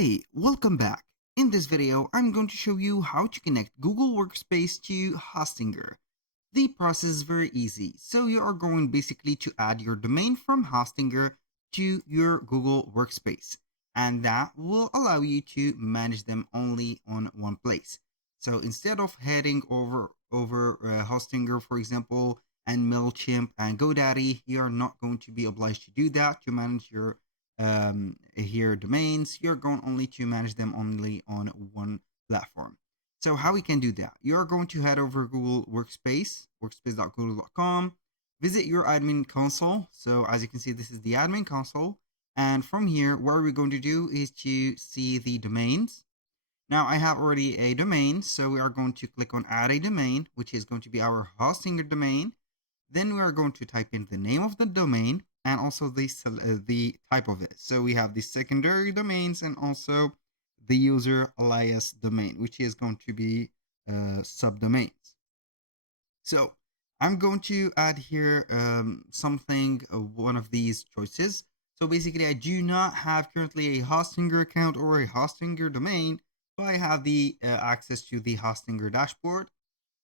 Hey, welcome back. In this video, I'm going to show you how to connect Google Workspace to Hostinger. The process is very easy. So you are going basically to add your domain from Hostinger to your Google Workspace, and that will allow you to manage them only on one place. So instead of heading over Hostinger, for example, and Mailchimp and GoDaddy, you are not going to be obliged to do that to manage your here domains. You're going only to manage them only on one platform. So how we can do that? You're going to head over Google Workspace, workspace.google.com, visit your admin console. So as you can see, this is the admin console. And from here, what we're going to do is to see the domains. Now I have already a domain, so we are going to click on add a domain, which is going to be our Hostinger domain. Then we are going to type in the name of the domain and also the type of it. So we have the secondary domains and also the user alias domain, which is going to be subdomains. So I'm going to add here something, one of these choices. So basically, I do not have currently a Hostinger account or a Hostinger domain, but I have the access to the Hostinger dashboard.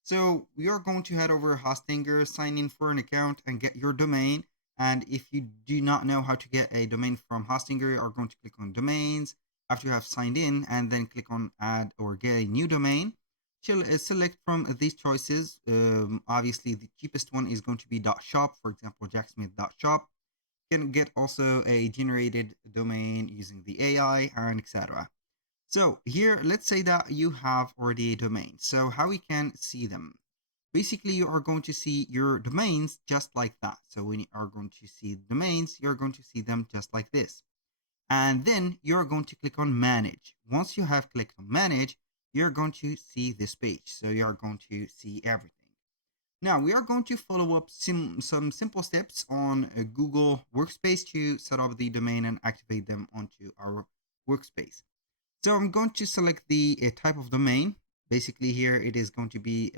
So we are going to head over Hostinger, sign in for an account and get your domain. And if you do not know how to get a domain from Hostinger, you are going to click on domains after you have signed in and then click on add or get a new domain. Select from these choices. Obviously, the cheapest one is going to be .shop, for example, jacksmith.shop. You can get also a generated domain using the AI and etc. So here, let's say that you have already a domain. So how we can see them? Basically, you are going to see your domains just like that. So when you are going to see domains, you're going to see them just like this. And then you're going to click on manage. Once you have clicked on manage, you're going to see this page. So you're going to see everything. Now we are going to follow up some simple steps on Google Workspace to set up the domain and activate them onto our workspace. So I'm going to select the type of domain. Basically here it is going to be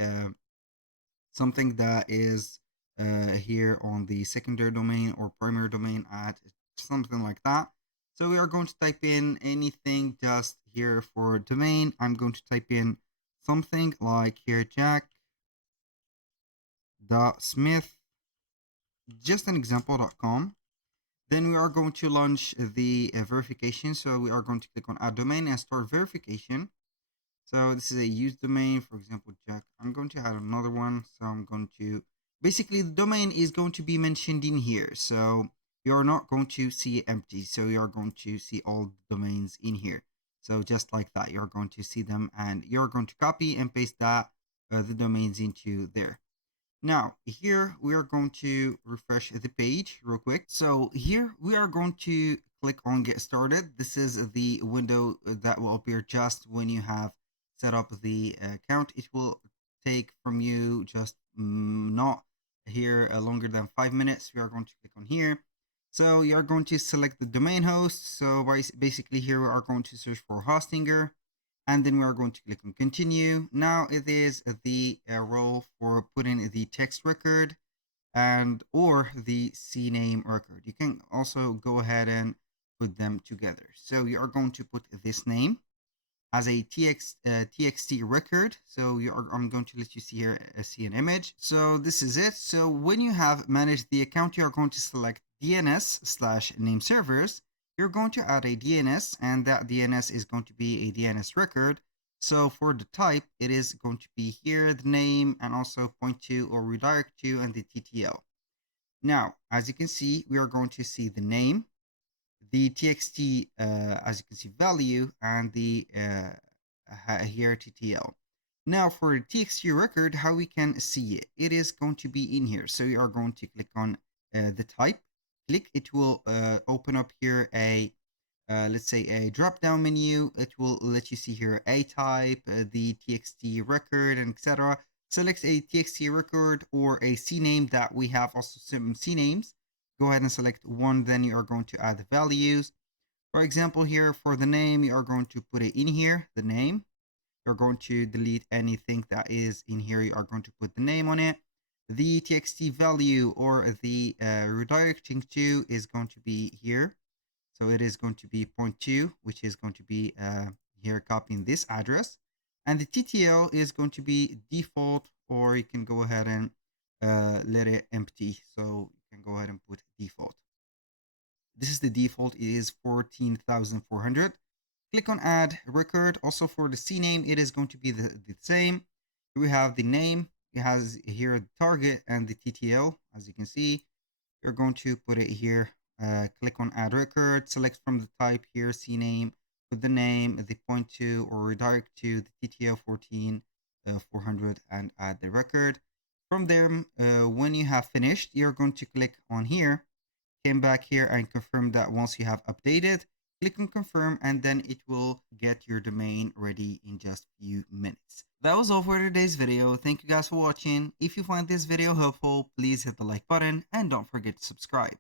something that is here on the secondary domain or primary domain at something like that. So we are going to type in anything just here for domain. I'm going to type in something like here jack.smith, just an example.com. Then we are going to launch the verification. So we are going to click on add domain and start verification. So this is a used domain, for example, Jack. I'm going to add another one. So I'm going to, basically the domain is going to be mentioned in here. So you're not going to see empty. So you're going to see all the domains in here. So just like that, you're going to see them and you're going to copy and paste that, the domains into there. Now here we are going to refresh the page real quick. So here we are going to click on get started. This is the window that will appear just when you have set up the account. It will take from you just not here longer than 5 minutes. We are going to click on here. So you are going to select the domain host. So basically here we are going to search for Hostinger. And then we are going to click on continue. Now it is the role for putting the text record and or the CNAME record. You can also go ahead and put them together. So you are going to put this name as a txt record. So I'm going to let you see here see an image. So this is it. So when you have managed the account, you are going to select DNS/name servers. You're going to add a DNS, and that DNS is going to be a DNS record. So for the type, it is going to be here, the name, and also point to or redirect to, and the TTL. Now, as you can see, we are going to see the name, the TXT, as you can see, value, and the here TTL. Now for the TXT record, how we can see it? It is going to be in here. So you are going to click on the type. Click, it will open up here a let's say a drop down menu. It will let you see here a type, the txt record, and etc. Select a txt record or a CNAME that we have also some CNAMEs. Go ahead and select one, then you are going to add the values. For example, here for the name, you are going to put it in here, the name. You're going to delete anything that is in here. You are going to put the name on it. The txt value or the redirecting to is going to be here. So it is going to be point 2, which is going to be here copying this address. And the TTL is going to be default, or you can go ahead and let it empty. So you can go ahead and put default. This is the default. It is 14,400. Click on add record. Also for the CNAME, it is going to be the same. We have the name. It has here the target and the TTL. As you can see, you're going to put it here. Click on add record. Select from the type here, CNAME. Put the name, the point to, or redirect to the TTL 14,400 and add the record. From there, when you have finished, you're going to click on here. Came back here and confirm that once you have updated, click on confirm, and then it will get your domain ready in just a few minutes. That was all for today's video. Thank you guys for watching. If you find this video helpful, please hit the like button and don't forget to subscribe.